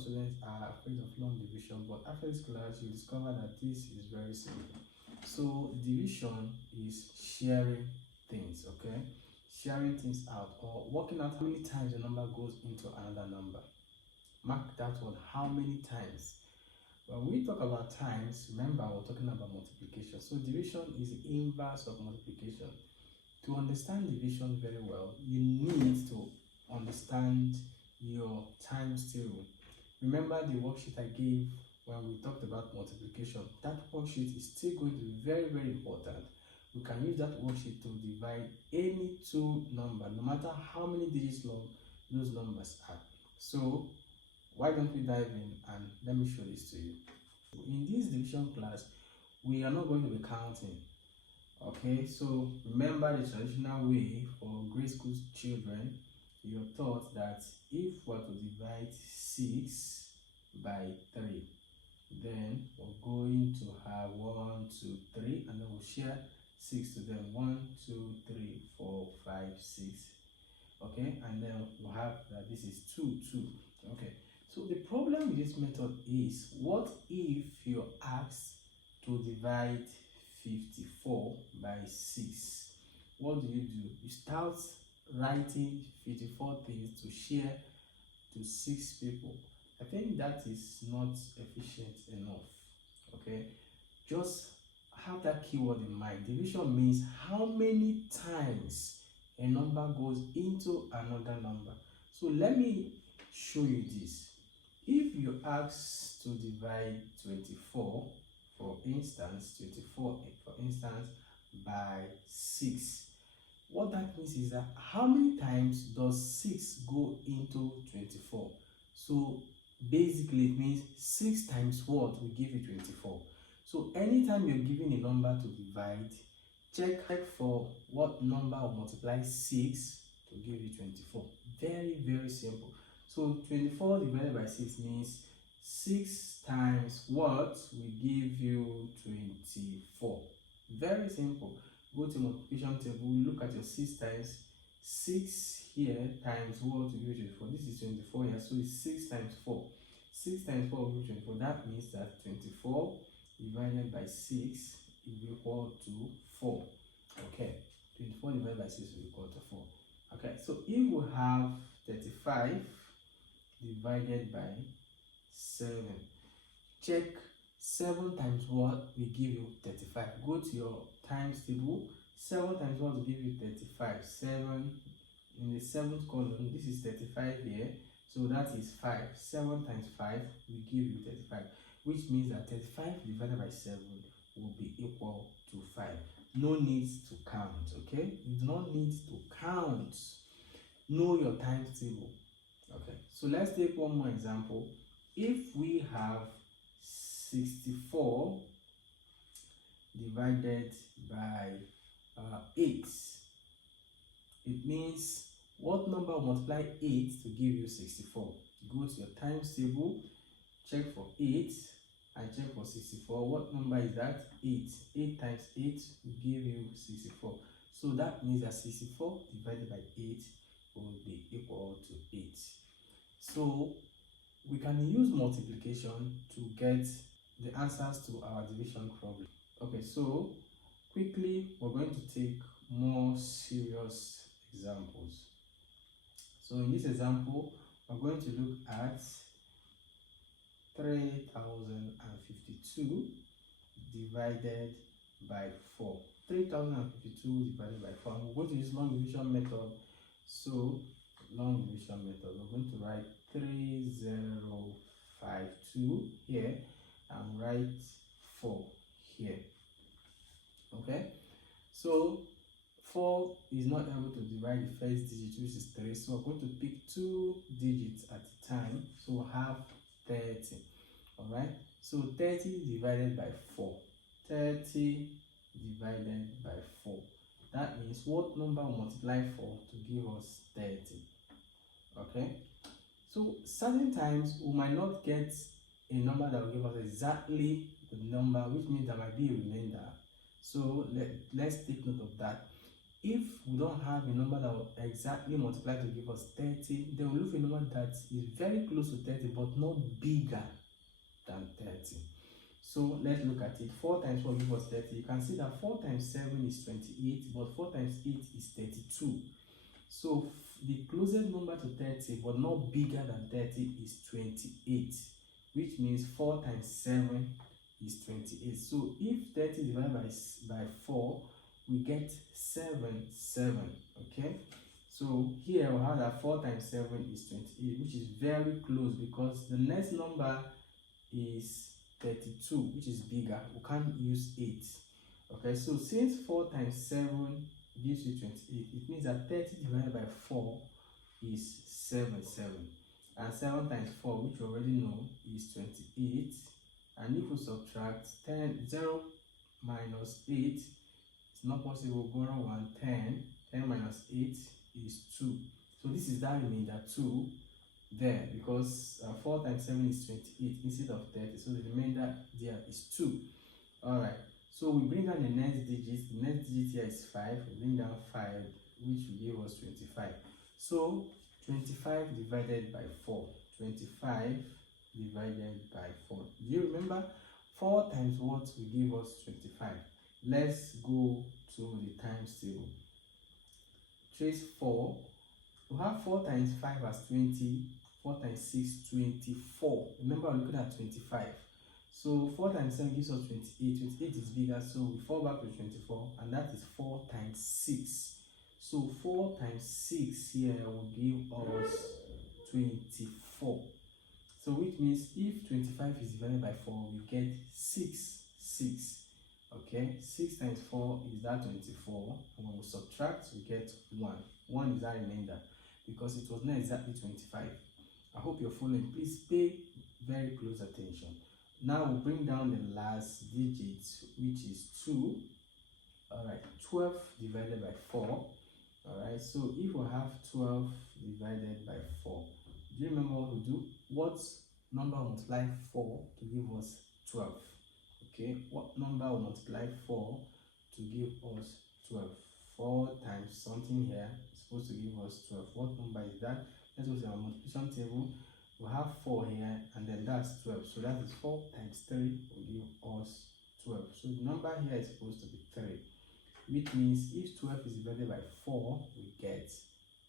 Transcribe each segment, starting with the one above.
of students are afraid of long division, but after this class you discover that this is very simple. So division is sharing things, okay? Sharing things out or working out how many times a number goes into another number. Mark that one, how many times. When we talk about times, remember we're talking about multiplication. So division is the inverse of multiplication. To understand division very well, you need to understand your times table. Remember the worksheet I gave when we talked about multiplication. That worksheet is still going to be very, very important. We can use that worksheet to divide any two numbers, no matter how many digits long those numbers are. So why don't we dive in and let me show this to you. In this division class, we are not going to be counting. Okay, so remember the traditional way for grade school children. You're taught that if we're to divide 6 by 3, then we're going to have 1, 2, 3, and then we'll share 6 to them. 1, 2, 3, 4, 5, 6. Okay, and then we'll have that this is 2, 2. Okay, so the problem with this method is, what if you're asked to divide 54 by 6? What do? You start writing 54 things to share to 6 people. I think that is not efficient enough. Okay, just have that keyword in mind. Division means how many times a number goes into another number. So let me show you this. If you ask to divide 24, for instance, by 6, what that means is that how many times does 6 go into 24? So basically it means 6 times what will give you 24. So anytime you're given a number to divide, check for what number will multiply 6 to give you 24. Very, very simple. So 24 divided by 6 means 6 times what will give you 24. Very simple. Go to multiplication table, look at your 6 times. 6 here times what will give you 24. This is 24 here, so it's 6 times 4. 6 times 4 will give you 24. That means that 24 divided by 6 is equal to 4. Okay, 24 divided by 6 is equal to 4. Okay, so if we have 35 divided by 7, check 7 times what will give you 35. Go to your times table. 7 times what will give you 35. 7 in the 7th column, this is 35 here, so that is 5. 7 times 5 will give you 35, which means that 35 divided by 7 will be equal to 5. No need to count. Okay, you do not need to count. Know your times table. Okay, so let's take one more example. If we have 64 divided by 8, it means what number will multiply 8 to give you 64? Go to your times table, check for 8 and check for 64. What number is that? 8. 8 times 8 will give you 64. So that means that 64 divided by 8 will be equal to 8. So we can use multiplication to get the answers to our division problem. Okay, so quickly we're going to take more serious examples. So in this example, we're going to look at 3052 divided by 4. 3052 divided by 4. We're going to use long division method. So long division method, we're going to write 3052 here and write 4 here. Okay, so 4 is not able to divide the first digit, which is 3, so we're going to pick 2 digits at a time. So we'll have 30. All right, so 30 divided by 4. 30 divided by 4. That means what number will multiply 4 to give us 30? Okay, so certain times we might not get a number that will give us exactly the number, which means there might be a remainder. So let's take note of that. If we don't have a number that will exactly multiply to give us 30, then we look for a number that is very close to 30 but not bigger than 30. So let's look at it. 4 times 4 gives us 30. You can see that 4 times 7 is 28, but 4 times 8 is 32. So the closest number to 30 but not bigger than 30 is 28, which means 4 times 7 is 28. So if 30 divided by 4, we get 7. Okay, so here we have that 4 times 7 is 28, which is very close because the next number is 32, which is bigger. We can't use 8. Okay, so since 4 times 7 gives you 28, it means that 30 divided by 4 is 7. And 7 times 4, which we already know, is 28. And if we subtract 0 minus 8, it's not possible. Borrow 1, 10. 10 minus 8 is 2. So this is that remainder 2 there, because 4 times 7 is 28 instead of 30. So the remainder there is 2. Alright, so we bring down the next digit. The next digit here is 5. We bring down 5, which will give us 25. So 25 divided by 4. 25 divided by 4. Do you remember? 4 times what will give us 25? Let's go to the times table. Trace 4. We have 4 times 5 as 20. 4 times 6, 24. Remember, we're looking at 25. So 4 times 7 gives us 28. 28 is bigger, so we fall back to 24, and that is 4 times 6. So 4 times 6 here will give us 24. So which means if 25 is divided by 4, we get 6. Okay, 6 times 4 is that 24, and when we subtract, we get 1. 1 is our remainder because it was not exactly 25. I hope you're following. Please pay very close attention. Now we'll bring down the last digit, which is 2. Alright, 12 divided by 4. Alright, so if we have 12 divided by 4, do you remember what we do? What number will multiply 4 to give us 12? Okay, what number will multiply 4 to give us 12? 4 times something here is supposed to give us 12. What number is that? Let's go to our multiplication table. We have 4 here, and then that's 12. So that is 4 times 3 will give us 12. So the number here is supposed to be 3, which means if 12 is divided by 4, we get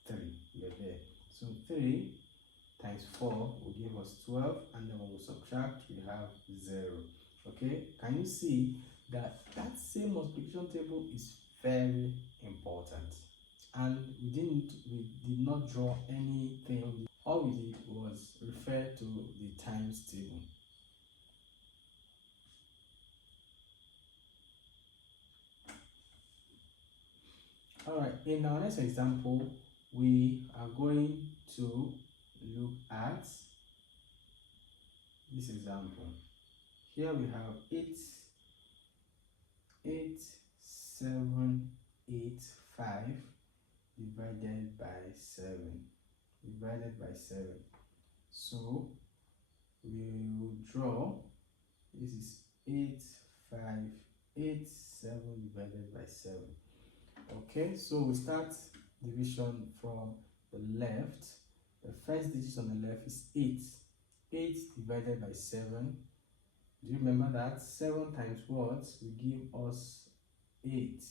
3. We are there. So 3 times 4 will give us 12, and then when we subtract, we have 0. Okay, can you see that that same multiplication table is very important? And we did not draw anything. All we did was refer to the times table. Alright, in our next example, we are going to look at this example. Here we have 8, 7, 8, 5 divided by 7. So we will draw, this is 8, 5, 8, 7 divided by 7. Okay, so we start division from the left. The first digit on the left is 8. 8 divided by 7. Do you remember that? 7 times what will give us 8?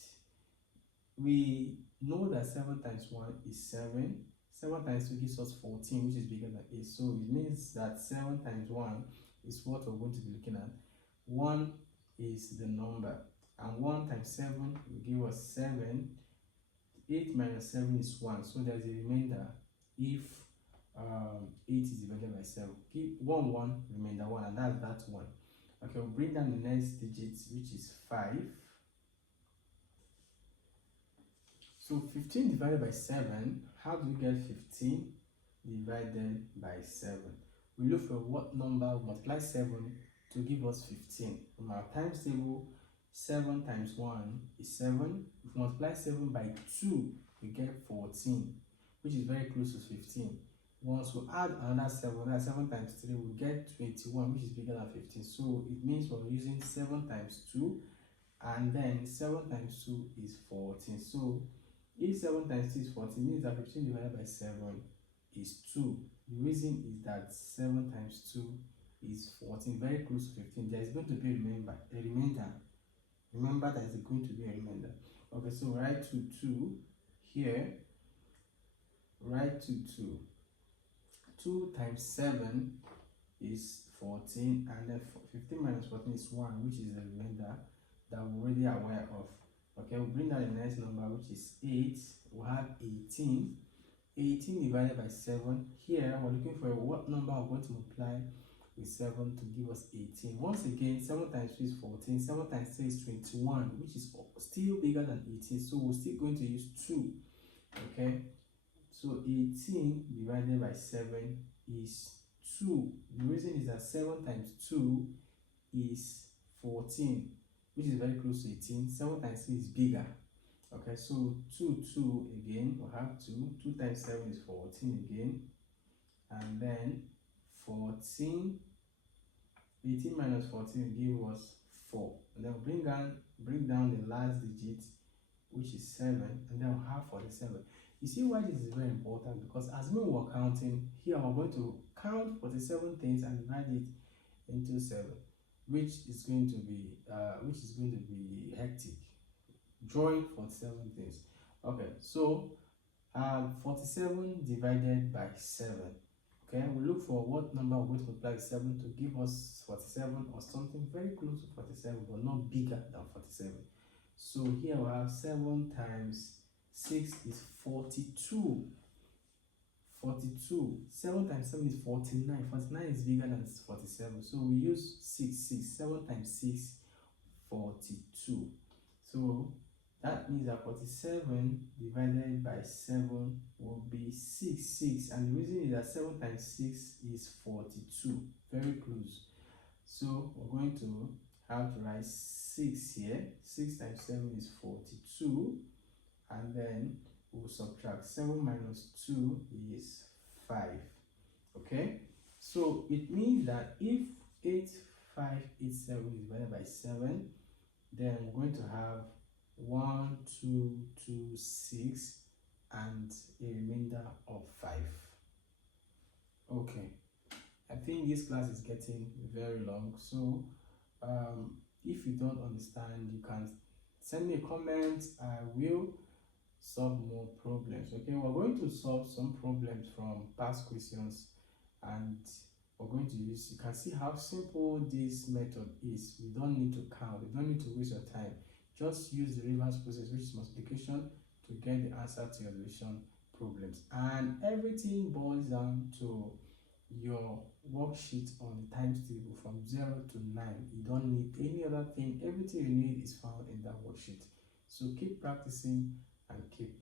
We know that 7 times 1 is 7. 7 times 2 gives us 14, which is bigger than 8. So it means that 7 times 1 is what we're going to be looking at. 1 is the number. And 1 times 7 will give us 7. 8 minus 7 is 1. So there's a remainder if 8 is divided by 7. Keep 1, remainder 1, and that's that 1. Okay, we'll bring down the next digit, which is 5. So 15 divided by 7, how do we get 15 divided by 7? We look for what number will multiply 7 to give us 15. From our times table, 7 times 1 is 7. If we multiply 7 by 2, we get 14, which is very close to 15. Once we add another 7, that's 7 times 3, we get 21, which is bigger than 15. So it means we're using 7 times 2, and then 7 times 2 is 14. So If 7 times 2 is 14, means that 15 divided by 7 is 2. The reason is that 7 times 2 is 14, very close to 15. There is going to be a remainder. Remember that is going to be a remainder. Okay, so write to 2 here. Write to 2. 2 times 7 is 14, and then 15 minus 14 is 1, which is the remainder that we're already aware of. Okay, we'll bring down the next number, which is 8. We'll have 18. 18 divided by 7. Here, we're looking for what number we're going to multiply with 7 to give us 18. Once again, 7 times 2 is 14. 7 times 3 is 21, which is still bigger than 18. So we're still going to use 2. Okay, so 18 divided by 7 is 2. The reason is that 7 times 2 is 14, which is very close to 18. 7 times 3 is bigger. Okay, so 2 again, we'll have 2. 2 times 7 is 14 again. And then 14, 18 minus 14 will give us 4. And then we'll bring down the last digit, which is 7, and then we'll have 47. You see why this is very important? Because as we were counting, here we're going to count 47 things and divide it into 7, which is going to be hectic. Drawing 47 things. Okay, so 47 divided by 7. Okay, we look for what number we're going to multiply 7 to give us 47 or something very close to 47, but not bigger than 47. So here we have 7 times 6 is 42. 42. 7 times 7 is 49. 49 is bigger than 47. So we use 6. 7 times 6, 42. So that means that 47 divided by 7 will be 6. And the reason is that 7 times 6 is 42. Very close. So we're going to have to write 6 here. 6 times 7 is 42. And then we'll subtract 7 minus 2 is 5. Okay, so it means that if 8587 is divided by 7, then we're going to have 1, 2, 2, 6, and a remainder of 5. Okay, I think this class is getting very long, so if you don't understand, you can send me a comment. I will solve more problems. Okay, we're going to solve some problems from past questions, and we're going to use, you can see how simple this method is. We don't need to count, you don't need to waste your time. Just use the reverse process, which is multiplication, to get the answer to your division problems. And everything boils down to your worksheet on the times table from 0 to 9. You don't need any other thing. Everything you need is found in that worksheet. So keep practicing and keep